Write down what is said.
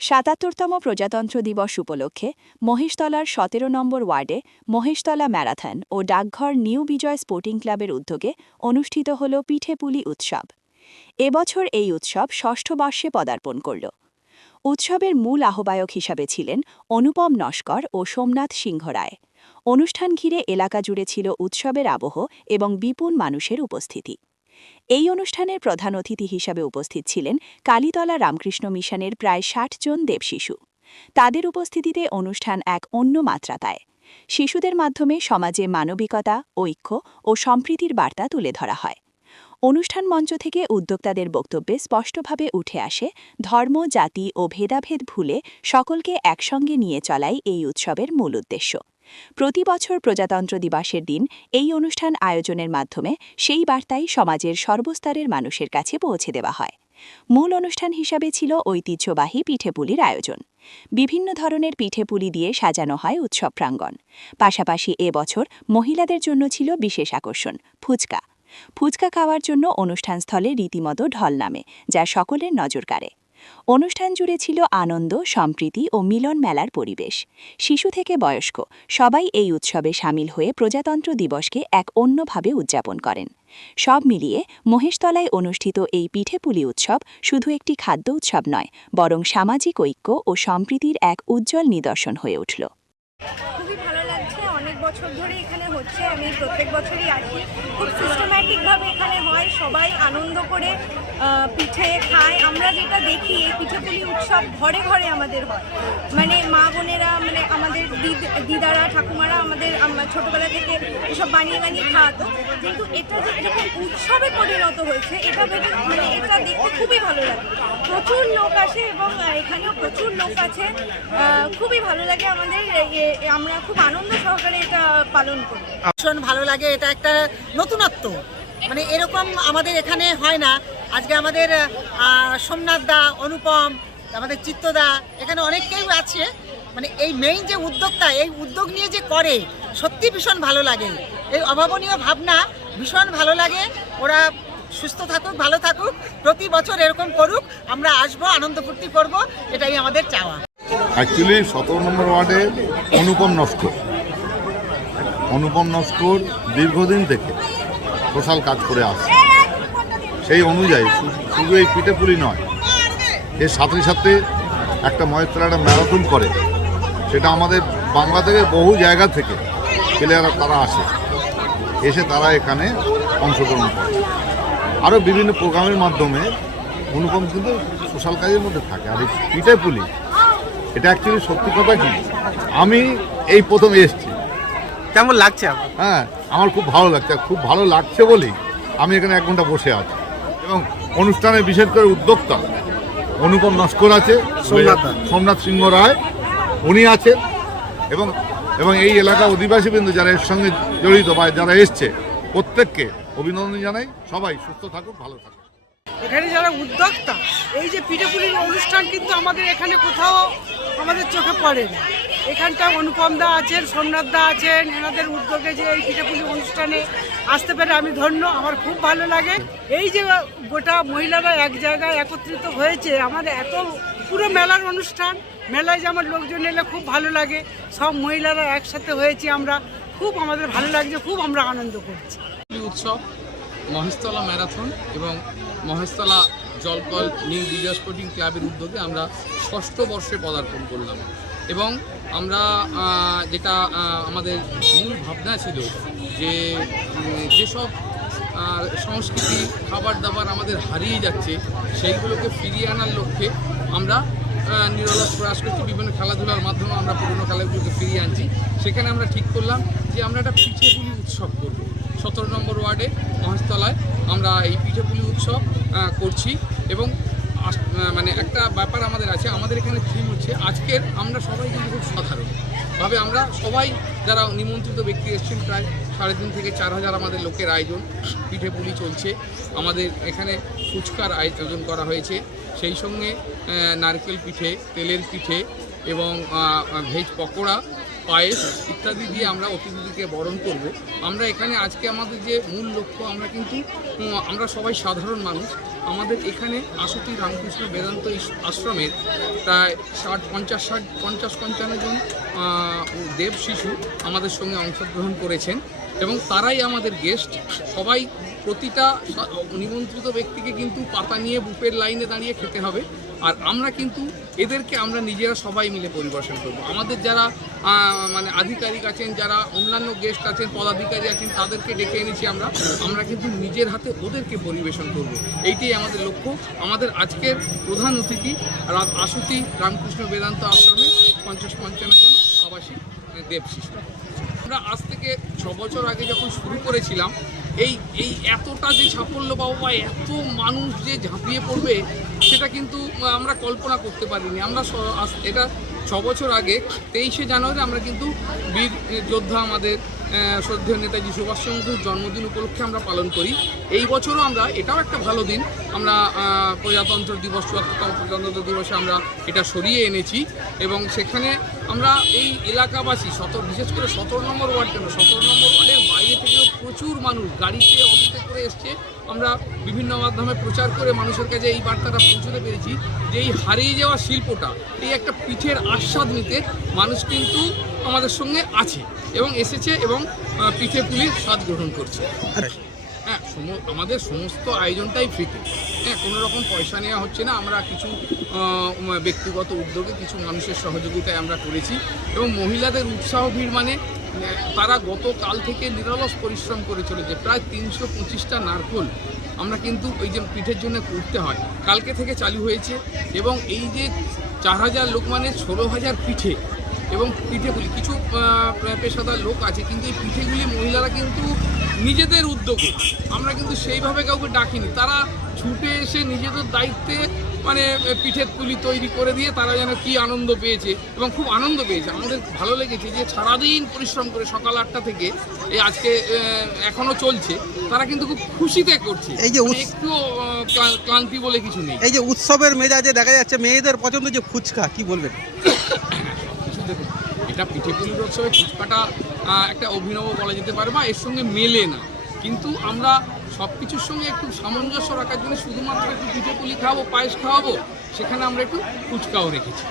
৭৭তম প্রজাতন্ত্র দিবস উপলক্ষে মহেশতলার ১৭ নম্বর ওয়ার্ডে মহেশতলা ম্যারাথন ও ডাকঘর নিউ বিজয় স্পোর্টিং ক্লাবের উদ্যোগে অনুষ্ঠিত হল পিঠেপুলি উৎসব। এবছর এই উৎসব ষষ্ঠ বর্ষে পদার্পণ করল। উৎসবের মূল আহ্বায়ক হিসাবে ছিলেন অনুপম নস্কর ও সোমনাথ সিংহ রায়। অনুষ্ঠান ঘিরে এলাকা জুড়ে ছিল উৎসবের আবহ এবং বিপুল মানুষের উপস্থিতি। এই অনুষ্ঠানের প্রধান অতিথি হিসাবে উপস্থিত ছিলেন কালীতলা রামকৃষ্ণ মিশনের প্রায় ৬০ জন দেবশিশু। তাদের উপস্থিতিতে অনুষ্ঠান এক অন্য মাত্রা পায়। শিশুদের মাধ্যমে সমাজে মানবিকতা, ঐক্য ও সম্প্রীতির বার্তা তুলে ধরা হয়। অনুষ্ঠান মঞ্চ থেকে উদ্যোক্তাদের বক্তব্যে স্পষ্টভাবে উঠে আসে ধর্ম, জাতি ও ভেদাভেদ ভুলে সকলকে একসঙ্গে নিয়ে চলাই এই উৎসবের মূল উদ্দেশ্য। প্রতি বছর প্রজাতন্ত্র দিবসের দিন এই অনুষ্ঠান আয়োজনের মাধ্যমে সেই বার্তাই সমাজের সর্বস্তরের মানুষের কাছে পৌঁছে দেওয়া হয়। মূল অনুষ্ঠান হিসাবে ছিল ঐতিহ্যবাহী পিঠেপুলির আয়োজন। বিভিন্ন ধরনের পিঠেপুলি দিয়ে সাজানো হয় উৎসব প্রাঙ্গণ। পাশাপাশি এবছর মহিলাদের জন্য ছিল বিশেষ আকর্ষণ ফুচকা। ফুচকা খাওয়ার জন্য অনুষ্ঠানস্থলে রীতিমতো ঢল নামে, যা সকলের নজর কাড়ে। অনুষ্ঠান জুড়ে ছিল আনন্দ, সম্প্রীতি ও মিলন মেলার পরিবেশ। শিশু থেকে বয়স্ক সবাই এই উৎসবে সামিল হয়ে প্রজাতন্ত্র দিবসকে এক অন্যভাবে উদযাপন করেন। সব মিলিয়ে মহেশতলায় অনুষ্ঠিত এই পিঠেপুলি উৎসব শুধু একটি খাদ্য উৎসব নয়, বরং সামাজিক ঐক্য ও সম্প্রীতির এক উজ্জ্বল নিদর্শন হয়ে উঠল। খুবই ভালো লাগছে। অনেক বছর ধরে এখানে হচ্ছে, আমি প্রত্যেক বছরই আসি। খুব সিস্টেম্যাটিকভাবে এখানে হয়, সবাই আনন্দ করে পিঠে খায়। আমরা যেটা দেখি এই পিঠেপুলি উৎসব ঘরে ঘরে আমাদের হয়, মানে মা বোনেরা, মানে আমাদের দিদারা, ঠাকুমারা আমাদের ছোটোবেলা থেকে এসব বানিয়ে বানিয়ে খাওয়াতো। কিন্তু এটা যে এরকম উৎসবে পরিণত হয়েছে, এটা ভেবে মানে এটা দেখতে খুবই ভালো লাগে। প্রচুর লোক আসে এবং এখানেও প্রচুর লোক আছে। খুবই ভালো লাগে আমাদের, আমরা খুব আনন্দ সহকারে এটা পালন করি। ভীষণ ভালো লাগে, এটা একটা নতুনত্ব, মানে এরকম আমাদের এখানে হয় না। আজকে আমাদের সোমনাথ দা, অনুপম, আমাদের চিত্তদা, এখানে অনেকেই আছে। মানে এই মেইন যে উদ্যোক্তা, এই উদ্যোগ নিয়ে যে করে, সত্যি ভীষণ ভালো লাগে। এই অভাবনীয় ভাবনা ভীষণ ভালো লাগে। ওরা সুস্থ থাকুক, ভালো থাকুক, প্রতি বছর এরকম করুক, আমরা আসবো, আনন্দ ফুর্তি করবো, এটাই আমাদের চাওয়া। অ্যাকচুয়ালি ১৭ নম্বর ওয়ার্ডে অনুপম নস্কর দীর্ঘদিন থেকে সোশ্যাল কাজ করে আসছে। সেই অনুযায়ী শুধু এই পিঠেপুলি নয়, এর সাথে সাথে একটা মহেশতলা ম্যারাথন করে, সেটা আমাদের বাংলা থেকে বহু জায়গা থেকে প্লেয়াররা তারা এসে তারা এখানে অংশগ্রহণ করে। আরও বিভিন্ন প্রোগ্রামের মাধ্যমে অনুপম কিন্তু সোশ্যাল কাজের মধ্যে থাকে। আর এই পিঠেপুলি এটা অ্যাকচুয়ালি সত্যি কথা কি, আমি এই প্রথম এসেছি। কেমন লাগছে? হ্যাঁ, আমার খুব ভালো লাগছে। খুব ভালো লাগছে বলেই আমি এখানে ১ ঘন্টা বসে আছি। এবং অনুষ্ঠানে বিশেষ করে উদ্যোক্তা অনুপম নস্কর আছে, সোমনাথ সিংহ রায় উনি আছেন, এবং এই এলাকা অধিবাসীবৃন্দ যারা এর সঙ্গে জড়িত বা যারা এসছে প্রত্যেককে অভিনন্দন জানাই। সবাই সুস্থ থাকুক, ভালো থাকুক। এখানে যারা উদ্যোক্তা, এই যে পিঠেপুলির অনুষ্ঠান কিন্তু আমাদের এখানে কোথাও আমাদের চোখে পড়ে না। এখানটা অনুপম দা আছেন, সোমনাথ দা আছেন, এনাদের উদ্যোগে যে এই পিঠেপুলি অনুষ্ঠানে আসতে পেরে আমি ধন্য, আমার খুব ভালো লাগে। এই যে গোটা মহিলারা এক জায়গায় একত্রিত হয়েছে, আমাদের এত পুরো মেলার অনুষ্ঠান, মেলায় যে আমার লোকজন এলে খুব ভালো লাগে। সব মহিলারা একসাথে হয়েছি আমরা, খুব আমাদের ভালো লাগছে, খুব আমরা আনন্দ করছি। উৎসব মহেশতলা ম্যারাথন এবং মহেশতলা জলকল নিউ বিজয় স্পোর্টিং ক্লাবের উদ্যোগে আমরা ষষ্ঠ বর্ষে পদার্পণ করলাম। এবং আমরা যেটা আমাদের মূল ভাবনা ছিল যে যেসব সংস্কৃতি, খাবার দাবার আমাদের হারিয়ে যাচ্ছে, সেইগুলোকে ফিরিয়ে আনার লক্ষ্যে আমরা নিরলস প্রয়াস করছি। বিভিন্ন খেলাধুলার মাধ্যমে আমরা পুরনো খেলাগুলোকে ফিরিয়ে আনছি। সেখানে আমরা ঠিক করলাম যে আমরা একটা পিঠেপুলি উৎসব করব। ১৭ নম্বর ওয়ার্ডে মহেশতলায় আমরা এই পিঠেপুলি উৎসব করছি। এবং মানে একটা ব্যাপার আমাদের আছে, আমাদের এখানে থিম হচ্ছে আজকের আমরা সবাই কিন্তু খুব সাধারণভাবে, আমরা সবাই যারা নিমন্ত্রিত ব্যক্তি এসেছেন, প্রায় ৩.৫ থেকে ৪,০০০ আমাদের লোকের আয়োজন। পিঠেপুলি চলছে, আমাদের এখানে ফুচকার আয়োজন করা হয়েছে, সেই সঙ্গে নারকেল পিঠে, তেলের পিঠে এবং ভেজ পকোড়া পায়েস ইত্যাদি দিয়ে আমরা অতিথিকে বরণ করব। আমরা এখানে আজকে আমাদের যে মূল লক্ষ্য, আমরা সবাই সাধারণ মানুষ। আমাদের এখানে আশুতি রামকৃষ্ণ বেদান্ত আশ্রমের প্রায় 50-55 জন দেব শিশু আমাদের সঙ্গে অংশগ্রহণ করেছেন এবং তারাই আমাদের গেস্ট। সবাই প্রতিটা নিমন্ত্রিত ব্যক্তিকে কিন্তু পাতা নিয়ে বুফের লাইনে দাঁড়িয়ে খেতে হবে। আর আমরা কিন্তু এদেরকে আমরা নিজেরা সবাই মিলে পরিবেশন করব। আমাদের যারা মানে আধিকারিক আছেন, যারা অন্যান্য গেস্ট আছেন, পদাধিকারী আছেন, তাদেরকে ডেকে এনেছি আমরা কিন্তু নিজের হাতে ওদেরকে পরিবেশন করব। এইটাই আমাদের লক্ষ্য। আমাদের আজকের প্রধান অতিথি আশুতি রামকৃষ্ণ বেদান্ত আশ্রমে 50-55 জন আবাসিক দেব শিশু। আমরা আজ থেকে 6 বছর আগে যখন শুরু করেছিলাম, এই এতটা যে সাফল্য পাবো বা এত মানুষ যে ঝাঁপিয়ে পড়বে সেটা কিন্তু আমরা কল্পনা করতে পারিনি। আমরা এটা 6 বছর আগে 23শে জানুয়ারি আমরা কিন্তু বীর যোদ্ধা আমাদের শ্রদ্ধেয় নেতাজি সুভাষচন্দ্রের জন্মদিন উপলক্ষে আমরা পালন করি। এই বছরও আমরা, এটাও একটা ভালো দিন, আমরা প্রজাতন্ত্র দিবস ৭৪তম প্রজাতন্ত্র দিবসে আমরা এটা সরিয়ে এনেছি এবং সেখানে আমরা এই এলাকাবাসী বিশেষ করে 17 নম্বর ওয়ার্ড, 17 নম্বর ওয়ার্ডের বাইরে থেকেও প্রচুর মানুষ গাড়িতে অটোতে করে এসছে। আমরা বিভিন্ন মাধ্যমে প্রচার করে মানুষের কাছে এই বার্তাটা পৌঁছতে পেরেছি যে এই হারিয়ে যাওয়া শিল্পটা, এই একটা পিঠের আস্বাদ নিতে মানুষ কিন্তু আমাদের সঙ্গে আছে এবং এসেছে এবং পিঠে পুলির স্বাদ গ্রহণ করছে। হ্যাঁ, আমাদের সমস্ত আয়োজনটাই ফ্রিতে, হ্যাঁ, কোনো রকম পয়সা নেওয়া হচ্ছে না। আমরা কিছু ব্যক্তিগত উদ্যোগে কিছু মানুষের সহযোগিতায় আমরা করেছি এবং মহিলাদের উৎসাহ ভিড়, মানে তারা গতকাল থেকে নিরলস পরিশ্রম করে চলেছে। প্রায় 325টা নারকোল আমরা কিন্তু ওই যে পিঠের জন্য করতে হয়, কালকে থেকে চালু হয়েছে এবং এই যে 4000 লোক মানে 16,000 পিঠে এবং পিঠেগুলি কিছু পেশাদার লোক আছে, কিন্তু এই পিঠেগুলি মহিলারা কিন্তু নিজেদের উদ্যোগে, আমরা কিন্তু সেইভাবে কাউকে ডাকিনি, তারা ছুটে এসে নিজেদের দায়িত্বে মানে পিঠের পুলি তৈরি করে দিয়ে তারা যেন কি আনন্দ পেয়েছে এবং খুব আনন্দ পেয়েছে। আমাদের ভালো লেগেছে যে সারাদিন পরিশ্রম করে সকাল 8টা থেকে এই আজকে এখনো চলছে, তারা কিন্তু খুব খুশিতে করছে। এই যে একটু ক্লান্তি বলে কিছু নেই। এই যে উৎসবের মেজাজে দেখা যাচ্ছে মেয়েদের পছন্দ যে ফুচকা, কি বলবেন? দেখুন, এটা পিঠে পুলির উৎসবে ফুচকাটা একটা অভিনব বলা যেতে পারে বা এর সঙ্গে মেলে না, কিন্তু আমরা সব কিছুর সঙ্গে একটু সামঞ্জস্য রাখার জন্য শুধুমাত্র একটু পিঠে পুলি খাওয়াবো, পায়েস খাওয়াবো, সেখানে আমরা একটু ফুচকাও রেখেছি।